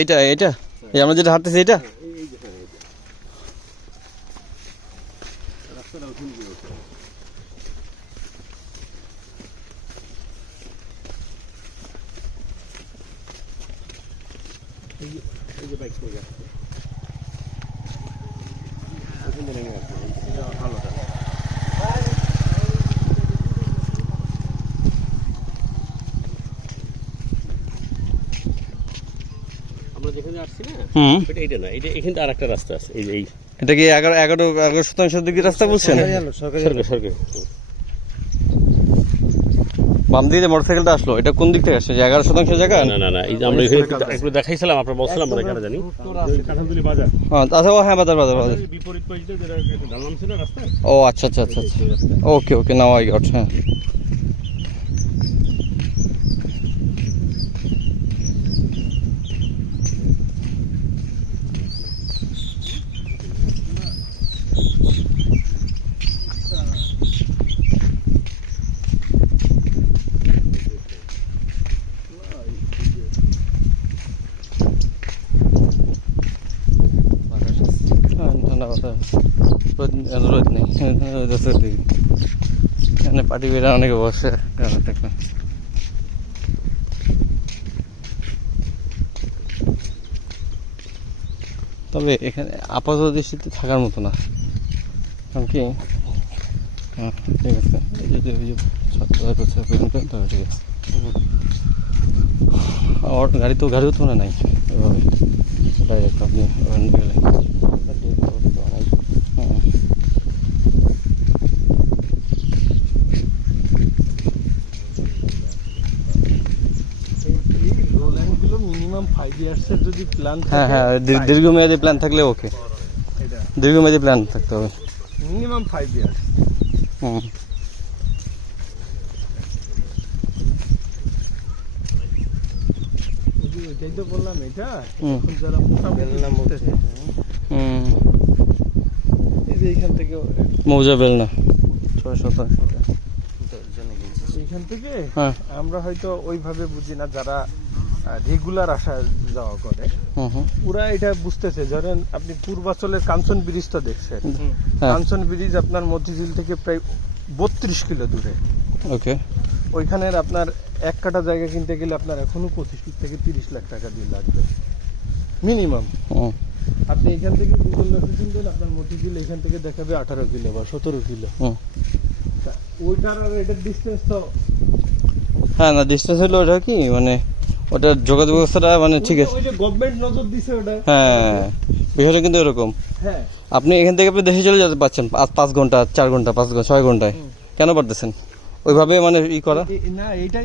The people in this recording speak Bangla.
এইটা এইটা এই আমরা যেটা হাঁটতেছি এটা এটা কি 11% দিকে রাস্তা বলছেন? বাম দিকে মোটরসাইকেলটা আসলো, এটা কোন দিক থেকে আসছে? 11% জায়গা? না এই যে আমরা একটু দেখাইছিলাম, আপনারা বলছিলাম মানে কেন জানি কাঁঠালতলি বাজার। আচ্ছা, হ্যাঁ বাজার বিপরীত পাশে যেটা একটা ঢালনাম ছিল রাস্তায়। ও আচ্ছা, ওকে নাও আই গট। হ্যাঁ রোদ নেই, এখানে পার্টি বেড়া অনেকে বসে। তবে এখানে আপাতত দৃষ্টিতে থাকার মতো না, কারণ কি হ্যাঁ ঠিক আছে, ঠিক আছে। আর গাড়িও তো মনে নাই এভাবে ডাইরেক্ট আপনি গেলে। হ্যাঁ দীর্ঘমেয়াদী প্ল্যান থাকলে ওকে, দীর্ঘমেয়াদী প্ল্যান থাকতে হবে মিনিমাম 5 ইয়ার্স। এটাই তো বললাম, এটা যারা এই যে এইখান থেকে মৌজা বেলনা 6 এইখান থেকে আমরা হয়তো ওইভাবে বুঝি না, যারা রেগুলার আসা যাওয়া করে পুরা এটা বুঝতেছে। ধরেন আপনি পূর্বাচলের কাঞ্চন ব্রিজটা দেখছেন, কাঞ্চন ব্রিজ আপনার মতিঝিল থেকে প্রায় 32 কিলো দূরে। ওকে, ওইখানের আপনার 1 কাঠা জায়গা কিনতে গেলে আপনার এখনো 25 থেকে 30 লাখ টাকা দিয়ে লাগবে মিনিমাম। আপনি এখান থেকে গুগল ম্যাপে কিনবেন, আপনার মতিঝিল এখান থেকে দেখাবে 18 কিলো বা 17 কিলো। ওইটার আর এটার ডিস্টেন্স তো হ্যাঁ না, ডিস্টেন্স হলো ওটা কি মানে ওটার যোগাযোগ ব্যবস্থাটা মানে ঠিক আছে, ওই যে গভর্নমেন্ট নজর দিছে ওটা। হ্যাঁ বিষয়টা কিন্তু এরকম। হ্যাঁ, আপনি এখান থেকে আপনি দেশে চলে যেতে পারছেন 5 ঘন্টা 4 ঘন্টা 5 ঘন্টা 6 ঘন্টায়, কেন পারতেছেন ওইভাবে মানে ই করা? না এইটাই